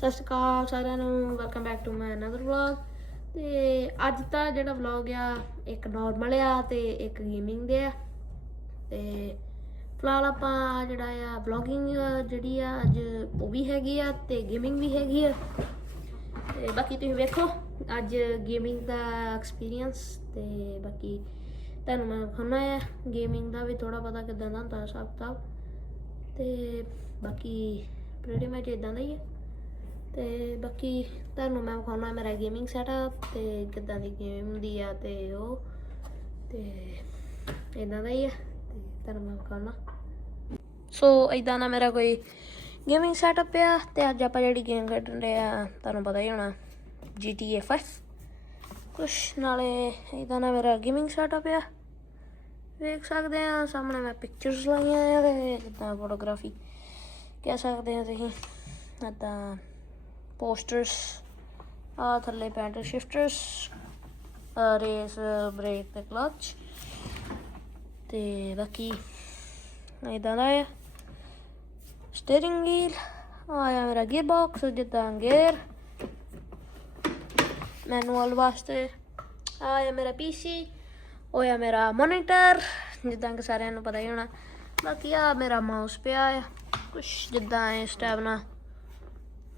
ਸਤਿ ਸ਼੍ਰੀ ਅਕਾਲ ਸਾਰਿਆਂ ਨੂੰ welcome back to my another vlog ਤੇ ਅੱਜ ਤਾਂ ਜਿਹੜਾ ਵਲੌਗ ਆ, ਇੱਕ ਨਾਰਮਲ ਆ ਤੇ ਇੱਕ ਗੇਮਿੰਗ ਦੇ ਆ। ਤੇ ਫਿਲਹਾਲ ਆਪਾਂ ਜਿਹੜਾ ਆ ਵਲੌਗਿੰਗ ਜਿਹੜੀ ਆ, ਅੱਜ ਉਹ ਵੀ ਹੈਗੀ ਆ ਤੇ ਗੇਮਿੰਗ ਵੀ ਹੈਗੀ ਆ। ਤੇ ਬਾਕੀ ਤੁਸੀਂ ਵੇਖੋ, ਅੱਜ ਗੇਮਿੰਗ ਦਾ ਐਕਸਪੀਰੀਅੰਸ ਤੇ ਬਾਕੀ ਤੁਹਾਨੂੰ ਮੈਂ ਦਿਖਾਉਣਾ ਆ ਗੇਮਿੰਗ ਦਾ ਵੀ ਥੋੜਾ ਪਤਾ ਕਿਦਾਂ ਦਾ ਹੁੰਦਾ ਹਿਸਾਬ ਕਿਤਾਬ ਤੇ ਬਾਕੀ ਪ੍ਰੇਟੀ ਮੈਚ ਇਦਾਂ ਦਾ ਹੀ ਹੈ ਤੇ ਬਾਕੀ ਤੁਹਾਨੂੰ ਮੈਂ ਵਿਖਾਉਣਾ ਮੇਰਾ ਗੇਮਿੰਗ ਸੈਟਅਪ ਤੇ ਕਿੱਦਾਂ ਦੀ ਗੇਮ ਹੁੰਦੀ ਆ ਤੇ ਉਹ, ਤੇ ਇਦਾਂ ਦਾ ਹੀ ਆ, ਤੇ ਤੁਹਾਨੂੰ ਮੈਂ ਵਿਖਾਉਣਾ। ਸੋ ਇਦਾਂ ਦਾ ਮੇਰਾ ਕੋਈ ਗੇਮਿੰਗ ਸੈਟਅਪ ਆ, ਤੇ ਅੱਜ ਆਪਾਂ ਜਿਹੜੀ ਗੇਮ ਖੇਡਣ ਰਹੇ ਆ, ਤੁਹਾਨੂੰ ਪਤਾ ਹੀ ਹੋਣਾ GTA 5 ਕੁਛ ਨਾਲੇ ਇਦਾਂ ਦਾ ਮੇਰਾ ਗੇਮਿੰਗ ਸੈਟਅਪ ਆ। ਵੇਖ ਸਕਦੇ ਆ, ਸਾਹਮਣੇ ਮੈਂ ਪਿਕਚਰਸ ਲਾਈਆਂ ਆ, ਤੇ ਜਿੱਦਾਂ ਫੋਟੋਗ੍ਰਾਫੀ ਕਹਿ ਸਕਦੇ ਆ ਤੁਸੀਂ। ਇਦਾਂ ਪੋਸਟਰਸ ਆ ਥੱਲੇ ਪੈਂਟਰ ਸ਼ਿਫਟਰਸ ਰੇਸ, ਬ੍ਰੇਕ ਤੇ ਕਲਚ ਤੇ ਬਾਕੀ ਇਦਾਂ ਦਾ ਹੈ ਸਟੀਅਰਿੰਗ ਵੀਲ ਆਇਆ ਮੇਰਾ ਗੀਅਰ ਬਾਕਸ ਜਿੱਦਾਂ ਗੇਅਰ ਮੈਨੂਅਲ ਵਾਸਤੇ ਆਇਆ ਮੇਰਾ ਪੀਸੀ ਹੋਇਆ ਮੇਰਾ ਮੋਨੀਟਰ ਜਿੱਦਾਂ ਕਿ ਸਾਰਿਆਂ ਨੂੰ ਪਤਾ ਹੀ ਹੋਣਾ। ਬਾਕੀ ਆ ਮੇਰਾ ਮਾਊਸ ਪਿਆ ਆ, ਕੁਛ ਜਿੱਦਾਂ ਇਹ ਟੈਬ ਨਾਲ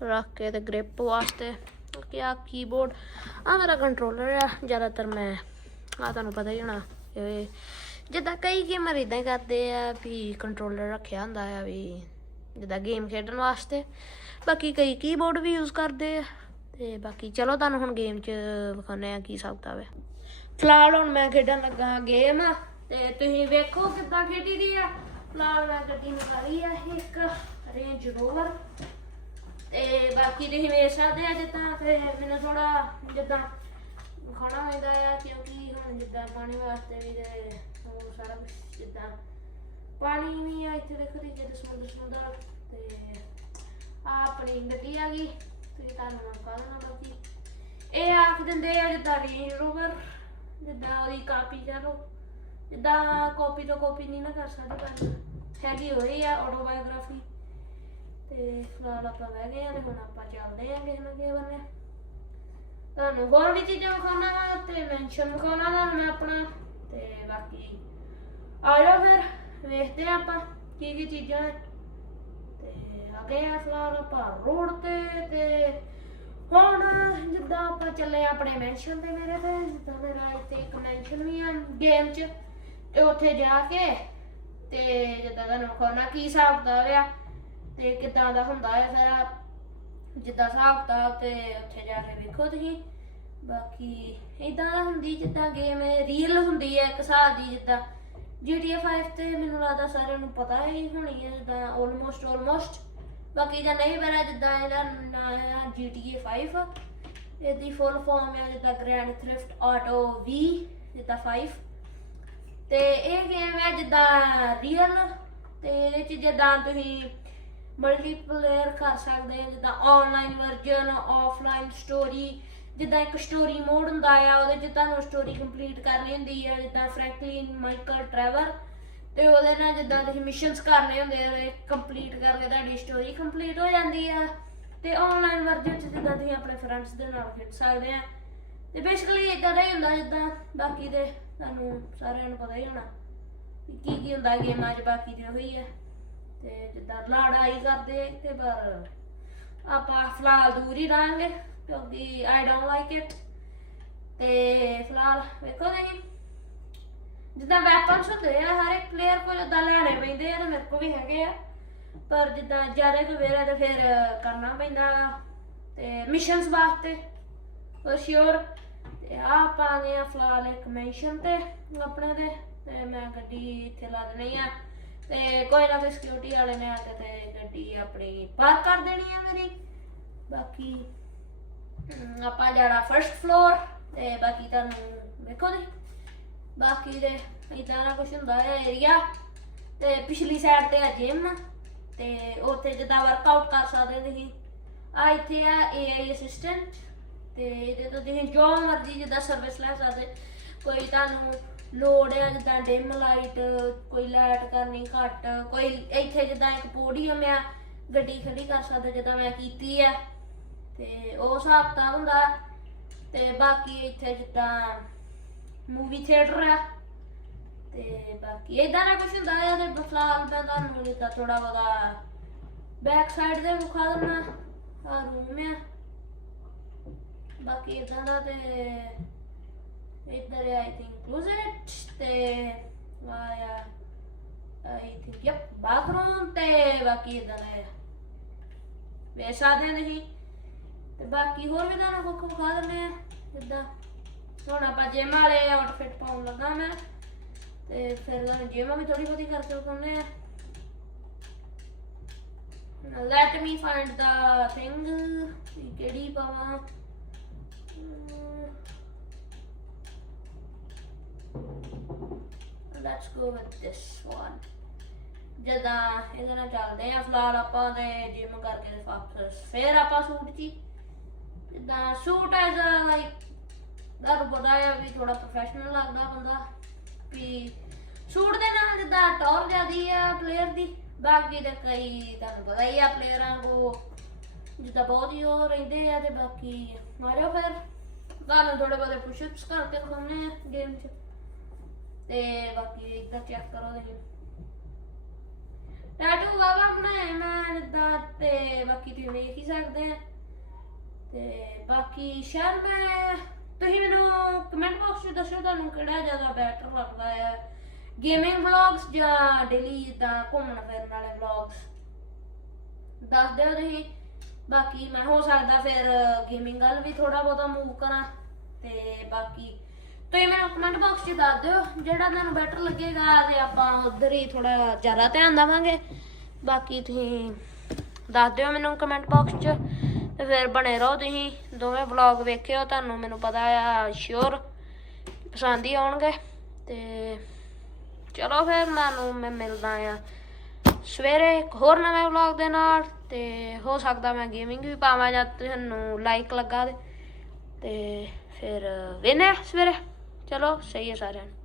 ਰੱਖ ਕੇ ਤੇ ਗ੍ਰਿਪ ਵਾਸਤੇ। ਬਾਕੀ ਆ ਕੀਬੋਰਡ ਆ ਮੇਰਾ ਕੰਟਰੋਲਰ ਆ, ਜ਼ਿਆਦਾਤਰ ਮੈਂ ਆ ਤੁਹਾਨੂੰ ਪਤਾ ਹੀ ਹੋਣਾ, ਇਹ ਜਿੱਦਾਂ ਕਈ ਗੇਮਰ ਇਦਾਂ ਹੀ ਕਰਦੇ ਆ ਵੀ ਕੰਟਰੋਲਰ ਰੱਖਿਆ ਹੁੰਦਾ ਆ ਵੀ ਜਿੱਦਾਂ ਗੇਮ ਖੇਡਣ ਵਾਸਤੇ। ਬਾਕੀ ਕਈ ਕੀਬੋਰਡ ਵੀ ਯੂਜ਼ ਕਰਦੇ ਆ, ਤੇ ਬਾਕੀ ਚਲੋ ਤੁਹਾਨੂੰ ਹੁਣ ਗੇਮ 'ਚ ਵਿਖਾਉਂਦੇ ਆ ਕੀ ਹਿਸਾਬ ਕਿਤਾਬ ਹੈ ਫਿਲਹਾਲ ਹੁਣ ਮੈਂ ਖੇਡਣ ਲੱਗਾ ਗੇਮ ਤੇ ਤੁਸੀਂ ਵੇਖੋ ਕਿੱਦਾਂ ਖੇਡੀ ਦੀ ਆ। ਫਿਲਹਾਲ ਮੈਂ ਗੱਡੀ ਨਿਕਾਲੀ ਆ, ਇੱਕ ਰੇਂਜ ਰੋਵਰ ਤੇ ਬਾਕੀ ਤੁਸੀਂ ਵੇਖ ਸਕਦੇ ਆ ਜਿੱਦਾਂ, ਫਿਰ ਮੈਨੂੰ ਥੋੜਾ ਜਿੱਦਾਂ ਖਾਣਾ ਪੈਂਦਾ ਆ, ਕਿਉਂਕਿ ਹੁਣ ਜਿੱਦਾਂ ਪਾਣੀ ਵਾਸਤੇ ਵੀ ਤੇ ਉਹ ਸਾਰਾ ਕੁਛ ਜਿੱਦਾਂ ਪਾਣੀ ਵੀ ਆ ਇੱਥੇ ਦੇਖੋ ਤੇ ਜਿੱਦਾਂ ਸਮੁੰਦਰ ਸਮੁੰਦਰ ਤੇ ਆ ਆਪਣੀ ਗੱਡੀ ਆ ਗਈ ਤੇ ਤੁਹਾਨੂੰ ਮੈਂ ਕਹਾਂ ਨਾ ਬਾਕੀ। ਇਹ ਆਖ ਦਿੰਦੇ ਆ ਜਿੱਦਾਂ ਰੇਂਜ ਰੋਵਰ ਜਿੱਦਾਂ ਉਹਦੀ ਕਾਪੀ ਕਰੋ ਜਿੱਦਾਂ ਕਾਪੀ ਤੋਂ ਕਾਪੀ ਨਹੀਂ ਨਾ ਕਰ ਸਕਦੇ ਪਰ ਹੈਗੀ ਹੋਈ ਆ ਆਟੋਬਾਇਓਗ੍ਰਾਫੀ ਤੇ ਫਿਲਹਾਲ ਆਪਾਂ ਬਹਿ ਗਏ ਆ ਤੇ ਹੁਣ ਆਪਾਂ ਚੱਲਦੇ ਹਾਂ ਕਿਸੇ ਨਾ ਕਿਸੇ ਬੰਨੇ ਤੁਹਾਨੂੰ ਹੋਰ ਵੀ ਚੀਜ਼ਾਂ ਵਿਖਾਉਣਾ ਵਾ ਤੇ ਮੈਂਸ਼ਨ ਵਿਖਾਉਣਾ ਤੁਹਾਨੂੰ ਮੈਂ ਆਪਣਾ। ਤੇ ਬਾਕੀ ਆ ਜਾਓ ਫਿਰ, ਵੇਖਦੇ ਆ ਆਪਾਂ ਕੀ ਕੀ ਚੀਜ਼ਾਂ ਤੇ ਆ ਗਏ ਆ ਫਿਲਹਾਲ ਆਪਾਂ ਰੋਡ ਤੇ ਤੇ ਹੁਣ ਜਿੱਦਾਂ ਆਪਾਂ ਚੱਲੇ ਆਪਣੇ ਮੈਂਸ਼ਨ ਤੇ ਮੇਰੇ ਤੇ, ਜਿੱਦਾਂ ਮੇਰਾ ਇੱਥੇ ਇੱਕ ਮੈਂਸ਼ਨ ਵੀ ਆ ਗੇਮ 'ਚ, ਤੇ ਉੱਥੇ ਜਾ ਕੇ ਤੇ ਜਿੱਦਾਂ ਤੁਹਾਨੂੰ ਵਿਖਾਉਣਾ ਕੀ ਹਿਸਾਬ ਦਾ ਆ ਤੇ ਕਿੱਦਾਂ ਦਾ ਹੁੰਦਾ ਹੈ ਸਾਰਾ? ਜਿੱਦਾਂ ਹਿਸਾਬ ਕਿਤਾਬ ਤੇ ਉੱਥੇ ਜਾ ਕੇ ਵੇਖੋ ਤੁਸੀਂ। ਬਾਕੀ ਇਦਾਂ ਦਾ ਹੁੰਦੀ ਜਿੱਦਾਂ ਗੇਮ ਰੀਅਲ ਹੁੰਦੀ ਹੈ ਇੱਕ ਹਿਸਾਬ ਦੀ ਜਿੱਦਾਂ। GTA 5 ਤੇ ਮੈਨੂੰ ਲੱਗਦਾ ਸਾਰਿਆਂ ਨੂੰ ਪਤਾ ਹੀ ਹੋਣੀ ਹੈ ਜਿੱਦਾਂ ਆਲਮੋਸਟ ਆਲਮੋਸਟ ਬਾਕੀ ਜਾਂ ਨਹੀਂ ਪਤਾ ਜਿੱਦਾਂ ਇਹਦਾ ਨਾਂ ਹੈ GTA 5 ਇਹਦੀ ਫੁੱਲ ਫਾਰਮ ਹੈ ਜਿੱਦਾਂ ਗ੍ਰੈਂਡ ਥ੍ਰਿਫਟ ਆਟੋ V, ਜਿੱਦਾਂ 5 ਤੇ ਇਹ ਗੇਮ ਹੈ ਜਿੱਦਾਂ ਰੀਅਲ ਤੇ ਇਹਦੇ ਚ ਜਿੱਦਾਂ ਤੁਸੀਂ ਮਲਟੀਪਲੇਅਰ ਕਰ ਸਕਦੇ ਆ, ਜਿੱਦਾਂ ਆਨਲਾਈਨ ਵਰਜ਼ਨ ਆਫਲਾਈਨ ਸਟੋਰੀ ਜਿੱਦਾਂ ਇੱਕ ਸਟੋਰੀ ਮੋਡ ਹੁੰਦਾ ਆ, ਉਹਦੇ ਚ ਤੁਹਾਨੂੰ ਸਟੋਰੀ ਕੰਪਲੀਟ ਕਰਨੀ ਹੁੰਦੀ ਆ, ਜਿੱਦਾਂ ਫ੍ਰੈਂਕਲਿਨ ਮਾਈਕਲ ਟ੍ਰੈਵਰ ਤੇ ਉਹਦੇ ਨਾਲ ਜਿੱਦਾਂ ਤੁਸੀਂ ਮਿਸ਼ਨਸ ਕਰਨੇ ਹੁੰਦੇ ਆ ਕੰਪਲੀਟ ਕਰਕੇ ਤੁਹਾਡੀ ਸਟੋਰੀ ਕੰਪਲੀਟ ਹੋ ਜਾਂਦੀ ਆ, ਤੇ ਆਨਲਾਈਨ ਵਰਜ਼ਨ ਚ ਜਿੱਦਾਂ ਤੁਸੀਂ ਆਪਣੇ ਫਰੈਂਡਸ ਦੇ ਨਾਲ ਖੇਡ ਸਕਦੇ ਆ। ਤੇ ਬੇਸਿਕਲੀ ਇਦਾਂ ਦਾ ਹੀ ਹੁੰਦਾ, ਜਿੱਦਾਂ ਬਾਕੀ ਦੇ ਤੁਹਾਨੂੰ ਸਾਰਿਆਂ ਨੂੰ ਪਤਾ ਹੀ ਹੋਣਾ ਕੀ ਕੀ ਹੁੰਦਾ ਗੇਮਾਂ 'ਚ, ਬਾਕੀ ਤੇ ਉਹੀ ਹੈ ਤੇ ਜਿੱਦਾਂ ਲੜਾਈ ਕਰਦੇ ਤੇ ਪਰ ਆਪਾਂ ਫਿਲਹਾਲ ਦੂਰ ਹੀ ਰਹਾਂਗੇ, ਕਿਉਂਕਿ ਆਈ ਡੋਨਟ ਲਾਈਕ ਇਟ ਤੇ ਫਿਲਹਾਲ ਵੇਖੋ ਨਹੀਂ ਜਿੱਦਾਂ ਵੈਪਨਸ ਹੁੰਦੇ ਆ, ਹਰ ਇੱਕ ਪਲੇਅਰ ਕੋਲ ਜਿੱਦਾਂ ਲੈਣੇ ਪੈਂਦੇ ਆ ਤੇ ਮੇਰੇ ਕੋਲ ਵੀ ਹੈਗੇ ਆ। ਪਰ ਜਿੱਦਾਂ ਜ਼ਿਆਦਾ ਕੋਈ ਵੇਰਾ ਤੇ ਫਿਰ ਕਰਨਾ ਪੈਂਦਾ ਤੇ ਮਿਸ਼ਨਸ ਵਾਸਤੇ ਫॉर ਸ਼ੋਰ ਤੇ ਆ ਆਪਾਂ ਆ ਗਏ ਆ ਫਿਲਹਾਲ ਇੱਕ ਮਿਸ਼ਨ ਤੇ, ਆਪਣੇ ਦੇ ਤੇ ਮੈਂ ਗੱਡੀ ਇੱਥੇ ਲਾ ਦੇਣੀ ਆ। ਤੇ ਕੋਈ ਨਾ ਕੋਈ ਸਿਕਿਉਰਿਟੀ ਵਾਲੇ ਨੇ ਆ ਕੇ ਤੇ ਗੱਡੀ ਆਪਣੀ ਪਾਰਕ ਕਰ ਦੇਣੀ ਹੈ ਮੇਰੀ। ਬਾਕੀ ਹਮ, ਆਪਾਂ ਜਾਣਾ ਫਰਸਟ ਫਲੋਰ ਤੇ ਬਾਕੀ ਤੁਹਾਨੂੰ ਵੇਖੋ ਜੀ ਬਾਕੀ ਦੇ ਇਦਾਂ ਦਾ ਕੁਝ ਹੁੰਦਾ ਹੈ ਏਰੀਆ ਤੇ ਪਿਛਲੀ ਸਾਈਡ ਤੇ ਆ ਜਿਮ ਤੇ ਉੱਥੇ ਜਿੱਦਾਂ ਵਰਕਆਊਟ ਕਰ ਸਕਦੇ ਤੁਸੀਂ। ਆ ਇੱਥੇ ਆ AI ਅਸਿਸਟੈਂਟ ਤੇ ਇਹਦੇ ਤੋਂ ਤੁਸੀਂ ਜੋ ਮਰਜ਼ੀ ਜਿੱਦਾਂ ਸਰਵਿਸ ਲੈ ਸਕਦੇ। ਕੋਈ ਤੁਹਾਨੂੰ ਲੋੜ ਆ ਜਿੱਦਾਂ ਡਿਮ ਲਾਈਟ, ਕੋਈ ਲਾਈਟ ਕਰਨੀ ਘੱਟ, ਕੋਈ ਇੱਥੇ ਜਿੱਦਾਂ ਇੱਕ ਪੋਡੀਅਮ ਆ, ਗੱਡੀ ਖੜੀ ਕਰ ਸਕਦਾ ਜਿੱਦਾਂ ਮੈਂ ਕੀਤੀ ਆ ਤੇ ਉਹ ਹਿਸਾਬ ਕਿਤਾਬ ਹੁੰਦਾ ਹੈ। ਤੇ ਬਾਕੀ ਇੱਥੇ ਜਿੱਦਾਂ ਮੂਵੀ ਥੀਏਟਰ ਆ ਤੇ ਬਾਕੀ ਇਦਾਂ ਦਾ ਕੁਝ ਹੁੰਦਾ ਆ, ਤੇ ਫਿਲਹਾਲ ਮੈਂ ਤੁਹਾਨੂੰ ਜਿੱਦਾਂ ਥੋੜਾ ਬਹੁਤਾ ਬੈਕ ਸਾਈਡ ਦੇ ਵਿਖਾ ਦਿੰਦਾ ਆ ਰੂਮ ਆ ਬਾਕੀ ਇਦਾਂ ਦਾ ਤੇ ਇੱਧਰ ਆਈ ਥਿੰਕ ਤੇ ਆਇਆ ਆਈ ਥਿੰਕ ਯਪ ਬਾਥਰੂਮ ਤੇ ਬਾਕੀ ਇਦਾਂ ਦਾ ਹੈ ਵੇ ਸਕਦੇ ਨਹੀਂ ਤੇ ਬਾਕੀ ਹੋਰ ਵੀ ਤੁਹਾਨੂੰ ਕੁੱਖ ਵਿਖਾ ਦਿੰਦੇ ਆ ਜਿੱਦਾਂ ਹੁਣ ਆਪਾਂ ਜਿਮ ਵਾਲੇ ਆਊਟਫਿਟ ਪਾਉਣ ਲੱਗਾ ਮੈਂ ਤੇ ਫਿਰ ਤੁਹਾਨੂੰ ਜਿਮ ਵੀ ਥੋੜੀ ਬਹੁਤੀ ਕਰਕੇ ਵਿਖਾਉਂਦੇ ਆ let me find the thing ਕਿਹੜੀ ਪਾਵਾਂ let's go with this one ਜਦਾਂ ਇਹਦੇ ਨਾਲ ਚੱਲਦੇ ਆ ਫਿਲਹਾਲ ਆਪਾਂ ਤੇ ਜਿਮ ਕਰਕੇ ਵਾਪਸ ਫਿਰ ਆਪਾਂ ਸੂਟ 'ਚ ਜਿੱਦਾਂ ਸੂਟ ਐਜ਼ ਅ ਲਾਈਕ ਤੁਹਾਨੂੰ ਪਤਾ ਹੈ ਵੀ ਥੋੜਾ ਪ੍ਰੋਫੈਸ਼ਨਲ ਲੱਗਦਾ ਬੰਦਾ। ਵੀ ਸੂਟ ਦੇ ਨਾਲ ਜਿੱਦਾਂ ਟੌਰ ਜਿਆਦੀ ਆ ਪਲੇਅਰ ਦੀ, ਬਾਕੀ ਤੇ ਕਈ ਤੁਹਾਨੂੰ ਪਤਾ ਹੀ ਆ ਪਲੇਅਰਾਂ ਕੋ ਜਿੱਦਾਂ ਬਹੁਤ ਹੀ ਉਹ ਰਹਿੰਦੇ ਆ ਤੇ ਬਾਕੀ ਮਾਰਿਓ ਫਿਰ। ਤੁਹਾਨੂੰ ਥੋੜੇ ਬਹੁਤੇ ਪੁਸ਼ਅਪਸ ਕਰਕੇ ਦਿਖਾਉਣੇ ਆ ਗੇਮ 'ਚ। ਤੇ ਬਾਕੀ ਇੱਧਰ ਚੈੱਕ ਕਰੋ ਤੁਸੀਂ। ਟੈਟੂ ਵਾਵਾ ਬਣਾਇਆ ਮੈਂ ਜਿੱਦਾਂ ਤੇ ਬਾਕੀ ਤੁਸੀਂ ਦੇਖ ਹੀ ਸਕਦੇ ਆ। ਤੇ ਬਾਕੀ ਸ਼ਾਇਦ ਮੈਂ ਤੁਸੀਂ ਮੈਨੂੰ ਕਮੈਂਟ ਬਾਕਸ ਵਿੱਚ ਦੱਸਿਓ ਤੁਹਾਨੂੰ ਕਿਹੜਾ ਜ਼ਿਆਦਾ ਬੈਟਰ ਲੱਗਦਾ ਹੈ ਗੇਮਿੰਗ ਵਲੌਗਸ ਜਾਂ ਡੇਲੀ ਜਿੱਦਾਂ ਘੁੰਮਣ ਫਿਰਨ ਵਾਲੇ ਵਲੌਗਸ ਦੱਸ ਦਿਓ ਤੁਸੀਂ। ਬਾਕੀ ਮੈਂ ਹੋ ਸਕਦਾ ਫਿਰ ਗੇਮਿੰਗ ਵੱਲ ਵੀ ਥੋੜਾ ਬਹੁਤਾ ਮੂਵ ਕਰਾਂ। ਤੇ ਬਾਕੀ ਤੁਸੀਂ ਮੈਨੂੰ ਕਮੈਂਟ ਬਾਕਸ 'ਚ ਦੱਸ ਦਿਓ, ਜਿਹੜਾ ਤੁਹਾਨੂੰ ਬੈਟਰ ਲੱਗੇਗਾ ਤੇ ਆਪਾਂ ਉਧਰ ਹੀ ਥੋੜਾ ਜ਼ਿਆਦਾ ਧਿਆਨ ਦੇਵਾਂਗੇ। ਬਾਕੀ ਤੁਸੀਂ ਦੱਸ ਦਿਓ ਮੈਨੂੰ ਕਮੈਂਟ ਬਾਕਸ 'ਚ ਤੇ ਫਿਰ ਬਣੇ ਰਹੋ ਤੁਸੀਂ। ਦੋਵੇਂ ਵਲੌਗ ਵੇਖਿਓ, ਤੁਹਾਨੂੰ ਮੈਨੂੰ ਪਤਾ ਆ ਸ਼ੋਰ ਪਸੰਦ ਹੀ ਆਉਣਗੇ। ਤੇ ਚਲੋ ਫਿਰ ਮੈਨੂੰ ਮੈਂ ਮਿਲਦਾ ਆ ਸਵੇਰੇ ਇੱਕ ਹੋਰ ਨਵੇਂ ਵਲੌਗ ਦੇ ਨਾਲ। ਤੇ ਹੋ ਸਕਦਾ ਮੈਂ ਗੇਮਿੰਗ ਵੀ ਪਾਵਾਂ ਜਾਂ ਤੁਹਾਨੂੰ ਲਾਈਕ ਲੱਗਾ ਦੇ ਤੇ ਫਿਰ ਵੇਨੇ ਸਵੇਰੇ। ਚਲੋ ਸਹੀ ਹੈ ਸਾਰਿਆਂ ਨੂੰ।